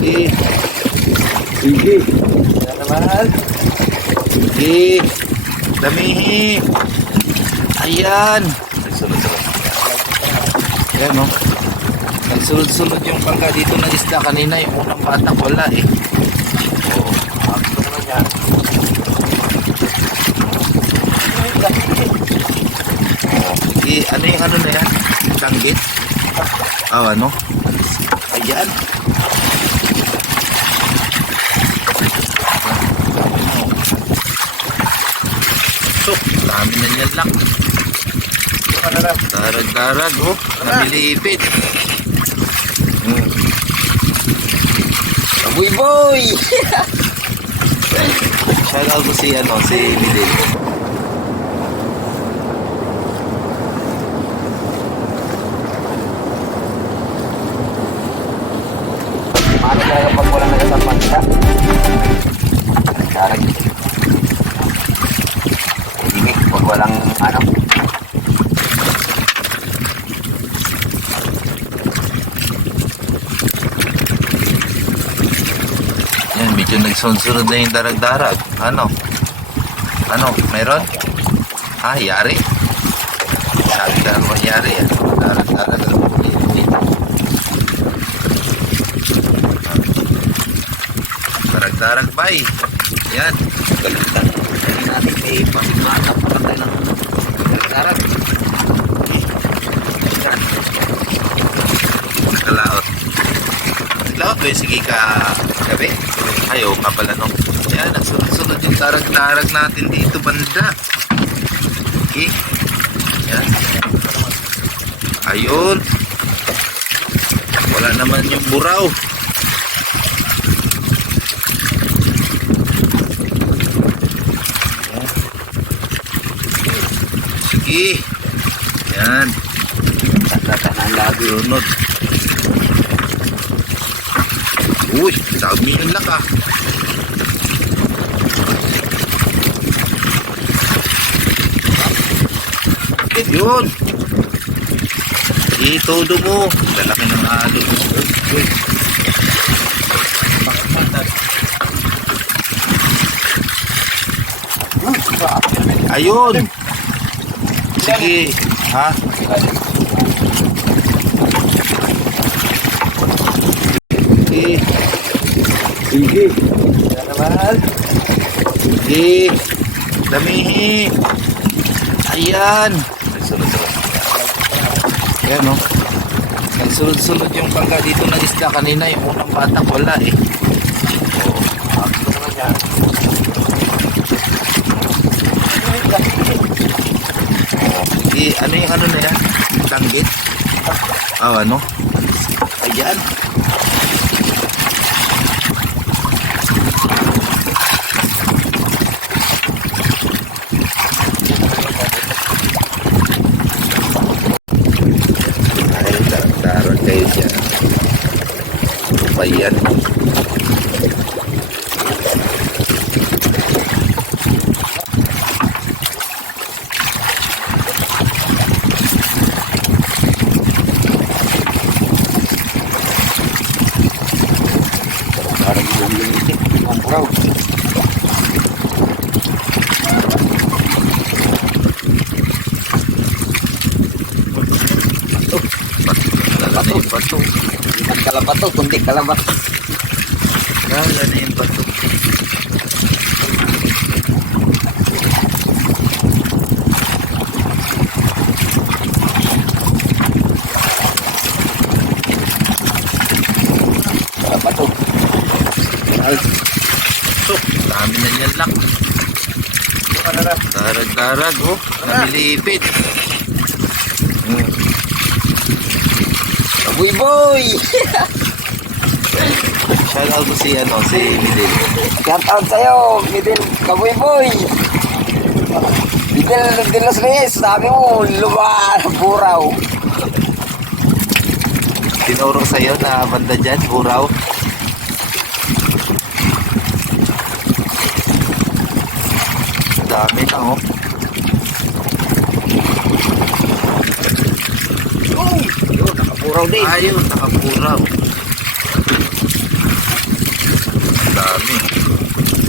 Sige. Sige. Yan naman. Sige. Damihi. Ayan. Nagsunod-sunod. Ayan o. Nagsunod-sunod yung pangga dito ng isda kanina. Yung unang batak wala eh. Oo. Bakit naman yan? Oh. Ano yung ano na yan? Tanggit? Ah, ano? Ayan. So, dami na niyan lang. Darag-darag, oh. Namilipit. Hmm. Boy boy! Shoutout ko si, ano, si Midel. Walang ano. Yan, medyo nagsunod na yung darag-darag. Ano? Ano? Meron? Ah, yari. Sabi ka naman yari. ah. Darag-darag. Darag-darag, bay. Yan. Galitan. Natin may pasimata pa tayo ng karag. Kalaot. Kalaot ba sige ka gabi? Ayaw nga pala no. Yan, nagsunod-sunod yung darag-darag natin dito banda. Okay. Yan. Ayun. Wala naman yung buraw. Sige. Yan. Tatatan ang labi. Lunod. Uy, dami yung laka. Yun. Itodo mo. Lalaki ng alog mo. Uy, uy. Ayun. Sige. Ha? Sige. Sige. Yan naman. Sige. Damihi. Ayan. Nagsunod-sunod. Ayan o. Nagsunod-sunod yung pangga dito ng isda kanina. Yung unang batak wala eh. Oo. Bakit naman yan? Oh, sige. Ano yung ano na yan? Tanggit? Ah, ano? Ayan. Ay, darang kayo dyan. Bayan. Karag yung limitik. Ang buraw. Lalo yung bato. Kalabato, kundi kalabat. Lalo na yung bato. Kalabato. Ay, So, dami na niyan lang. Darag-darag, oh. Namilipit. Hmm. boy boy! Shoutout ko si, ano, si Midel. Shout out sa'yo, Midil Kaboy Boy! Midil de los Reyes, sabi mo, luma, buraw. Tinuro sa'yo na banda dyan, Buraw. Dami na, oh. Yun, nakapuraw din. Ayun, nakapuraw. dami.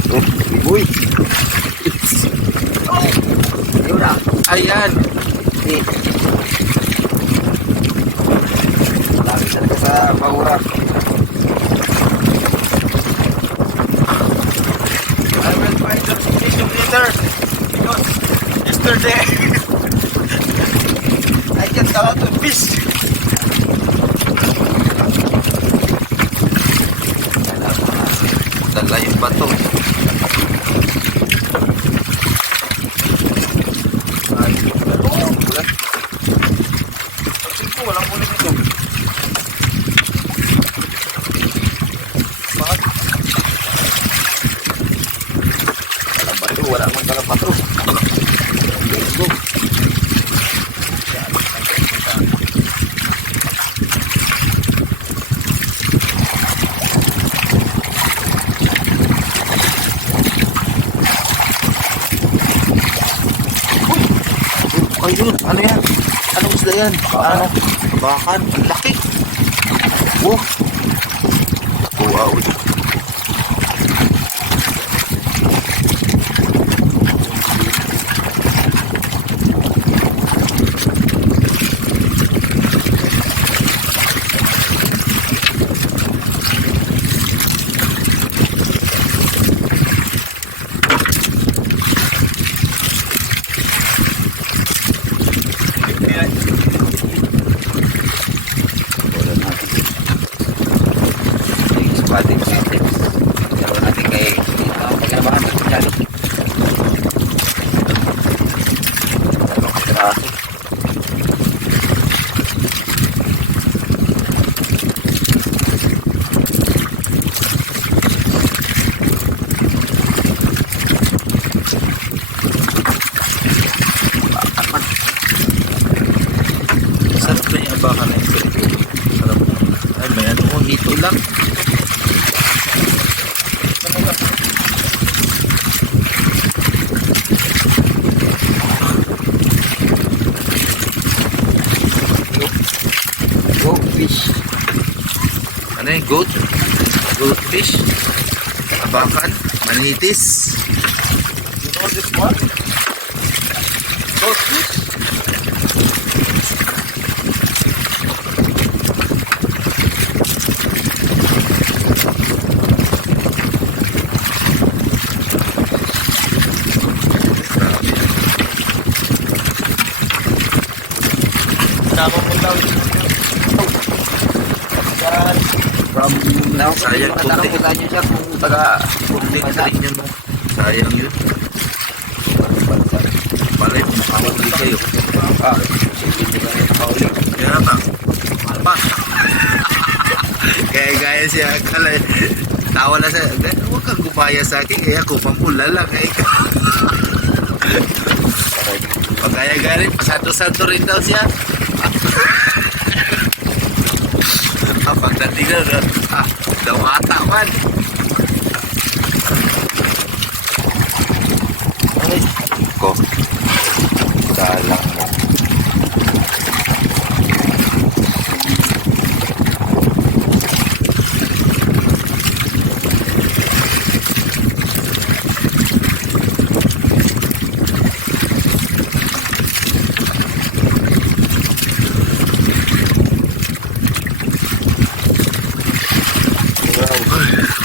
Oh, boy. Oh. Yun na. Ayan. Okay. Malapit talaga sa maurak. I will find the location later. Because yesterday, I can out of fish. Yung bato. Wala. Pagsin ko, walang muli nito. Bakit? Walang bato, wala mang kalang bato. Go. Ayun, ano yan? Anong isda yan? Ano? Bakan, ang laki. Wow. Wow. Wala natin. Yung spotting system. Pero natin kay pagkinabahan natin dyan. Dalawang kapiraso. Sarap na yung bakan na ito. Sarap. Ay, may ano mo, hito lang. Go fish. Ano yung goat? Goat fish? Bakan? Manitis? You know this one? Goat fish? Tama mo daw. Now, Sayang ko sa inyo siya kung taga Hindi na sa inyo. Sayang yun. Malay mo, makakuli kayo. Ah, sige nyo ganyan nakauli. Kaya nga. Pa. Kaya gaya siya kalay. Tawa na sa, "Eh, huwag kang gumaya sa akin, kaya ako pampula lang eh. Pag kaya galing, pasanto-santo rin daw siya. Pagdating na, ah, daw ata man. Ay, ko. Dalang Oh,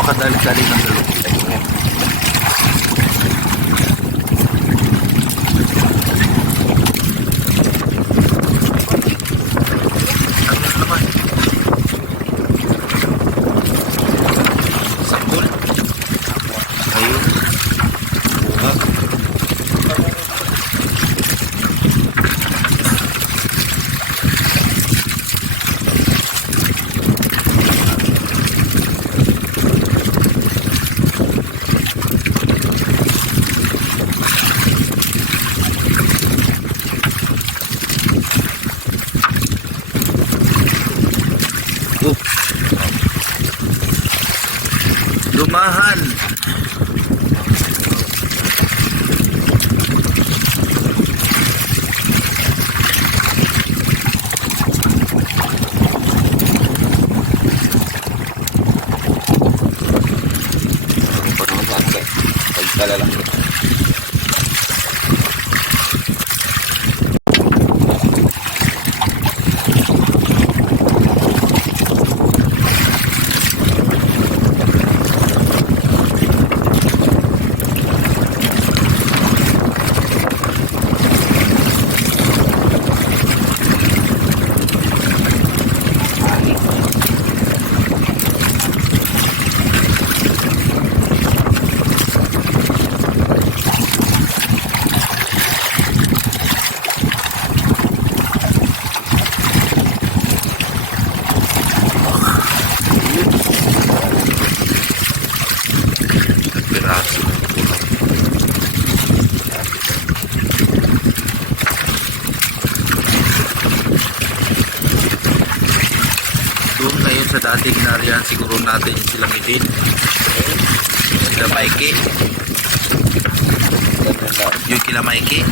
makadali-dali ng dalawang Lumahan. Doon ngayon sa dating nariyan siguro natin yung silang idin. Sila Mikey. Yung kila Mikey.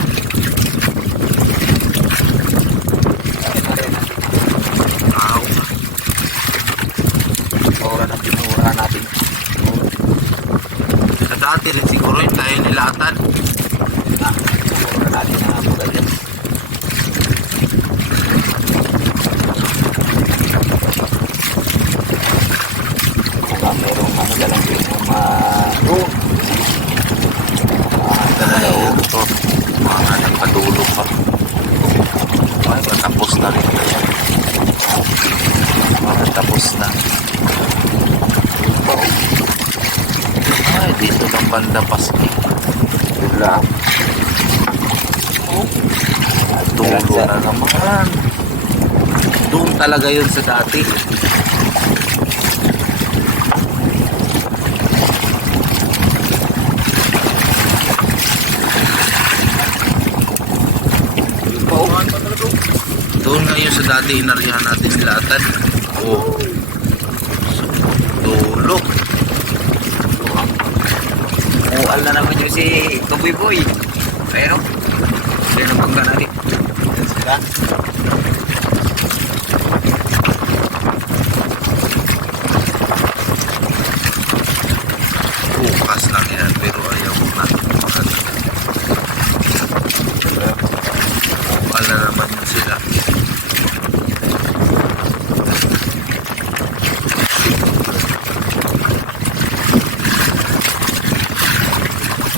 Aw. Ora na pinura natin. Sa dati rin siguro yung tayo nilatan. Ora natin na mga ganyan. Kung merong ano dalang yung ma-room. Talaga ito. Nagpadulog pa. Ay, matapos na rin na yan. Mga tapos na. Ay, dito ng banda paski. Wala. Tulo na naman. Doon talaga yun sa dati. Doon ngayon sa dati inaryahan natin silatan. Oh. Tulog. Mual na naman yung si Kaboy Boy. Pero, kaya naman ka natin. Yan sila. Bukas lang yan pero ayaw ko na. Wala naman yun sila.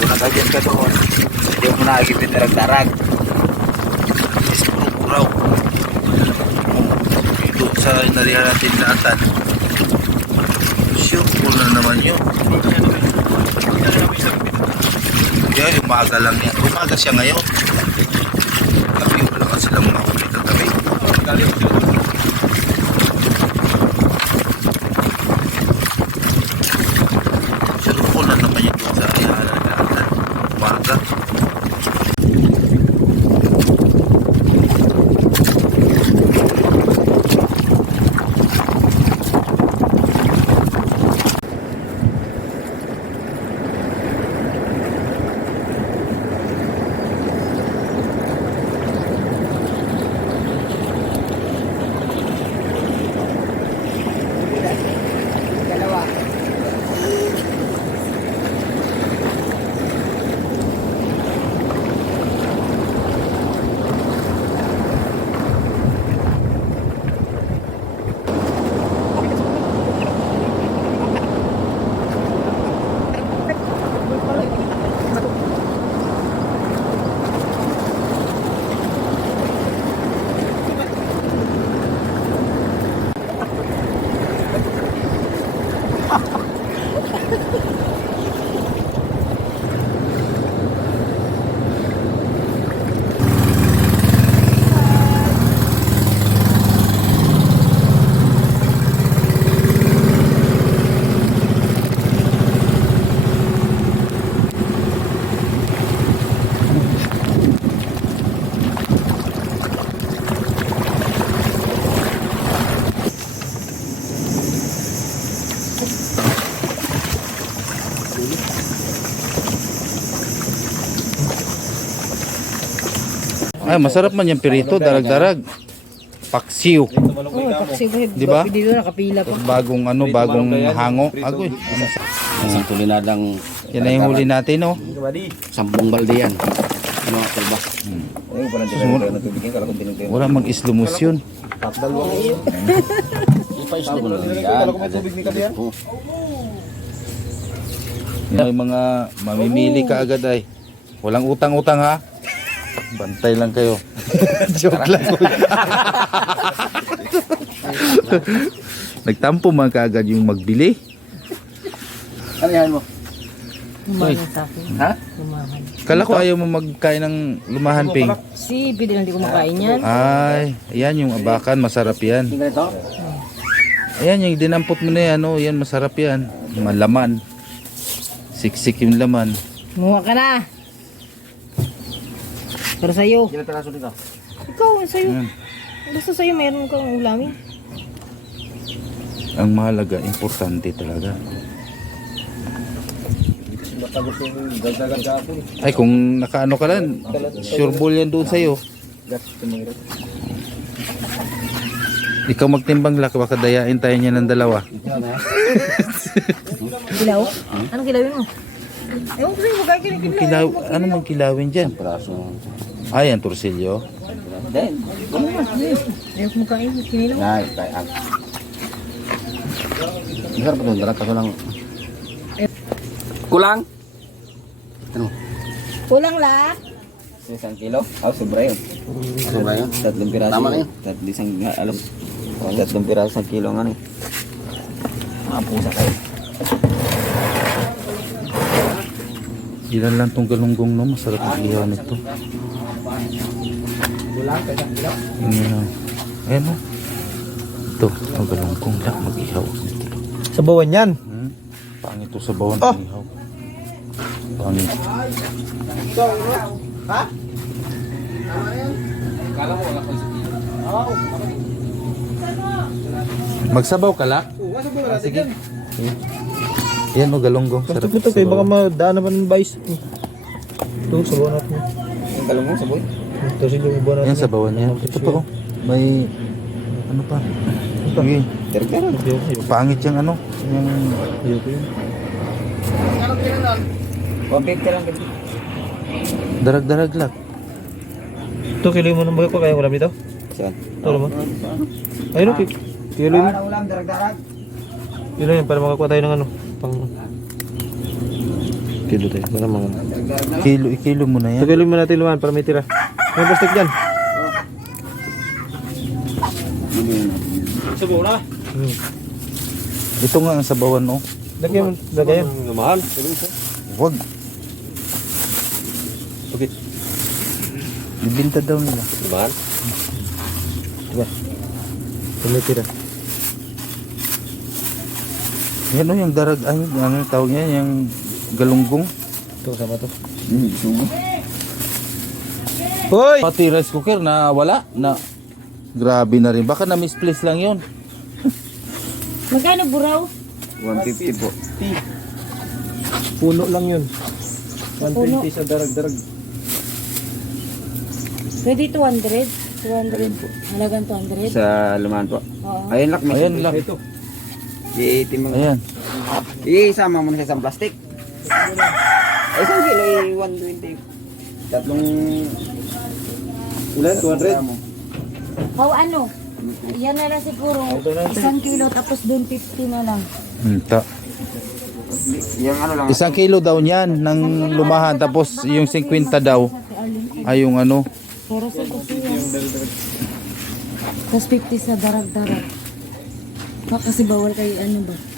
Doon na kayo ka doon. Hindi mo na yung darag-darag. Is puro Dito sa inarihan natin latan. Sure, cool na naman yun. Yan, umaga lang yan. Umaga siya ngayon. Tapi wala ka silang mga kumita tabi. Sure, Ay, masarap man yung pirito, darag-darag. Paksiw. Oh, paksi ba? Di ba? Dito nakapila pa. Bagong ano, bagong hango. Agoy, ano sa... Isang tulinadang Yan na yung huli natin, oh. sampung balde yan. Ano kalba? Wala mag slow motion. May mga mamimili ka agad ay. Walang utang-utang ha. Bantay lang kayo. Joke lang. Nagtampo man kaagad yung magbili. Ano yan mo? Lumahan sa akin. Ha? Lumahan. Kala ko ayaw mo magkain ng lumahan ping. Si, pwede lang di ko makain yan. Ay, ayan yung abakan, masarap yan. Ito. Ayan yung dinampot mo na yan, oh, yan masarap yan. Malaman. Siksik yung laman. Muha ka na. Para sa'yo. Ilan peraso dito? Ikaw, sa'yo. Ayan. Basta sa'yo meron kang ulamin. Ang mahalaga, importante talaga. Ay, kung nakaano ka lang, sure ball yan doon sa'yo. Ikaw magtimbang lak, baka dayain tayo niya ng dalawa. Kilaw? Anong kilawin mo? Ewan ko sa'yo, ka Anong kilaw, ano mang kilawin dyan? Peraso. Ay, ang torsilyo. Then, Ayaw ko makain. Kinilaw. Ay, tayo ang. Masarap ito, darat kaso lang. Kulang? Ano? Kulang la. Isang kilo? Oh, sobra yun. Sobra yun? Tatlong piraso. Tama na yun. Tatlong isang, alam. Tatlong piraso sa kilo nga ano. Mga pusa kayo. Ilan lang tong galunggong no, masarap ang ihaw nito. Inihaw. Ayan o. Ito, ang galunggong lang mag-ihaw. Sa bawan yan. Hmm? Pangit to sa bawang Oh! ihaw. Pangit. Magsabaw ka la? Ah, sige. Sige. Yan o, galunggong. Basta Sarap ito kayo baka bawang. madaan naman ng vice. Ito sa bawan natin. Yung kalong mo, saboy. Ito yung bawan natin. Yan sa bawang yan. Ito pa o. May... Ano pa? Sige. Terkera. Ayoko, ayoko. Pangit yung ano. Yung... Ayoko yun. 150 lang kasi. Darag-darag lang. Ito kilo mo ng bagay ko kaya ulam dito. Saan? Ito naman. Ayun o, ki- kilo yun. ulam, darag-darag. Yun para makakuha tayo ng ano. Pang... Kilo tayo. Para mga... Kilo, ikilo mo na yan. kilo mo natin luman para may tira. May plastic dyan. Sa bawa na. Hmm. Ito nga ang sabawan no. Lagyan mo. Lagyan. Mahal. Huwag. Okay. Ibinta daw nila. Mahal. Diba? Ito may tira. Yan o yung darag. Ay, ano tawag niya? Yung galunggong. Ito sama to. Hmm, sugo. Hoy! Pati rice cooker na wala. Na Grabe na rin. Baka na misplace lang yon. Magkano buraw? 150 po. Puno lang yun. Puno. 120 sa darag-darag. Pwede 200? 200 po. Halagang 200? Sa lumaan po. Oo. Ayun lang. Ayan lang. Ito. I-itim mo. Ayan. Isama mo na sa isang plastic. Ay, isang kilo eh, 120. Tatlong... Ilan? 200? How ano? Yan na lang siguro. Isang kilo tapos doon 50 na lang. Hmm, ta. Yung ano lang. Isang kilo daw niyan ng lumahan. Tapos yung 50 daw ay yung ano. Pero sa kasi yan. Tapos 50 sa darag-darag. Baka kasi bawal kayo ano ba?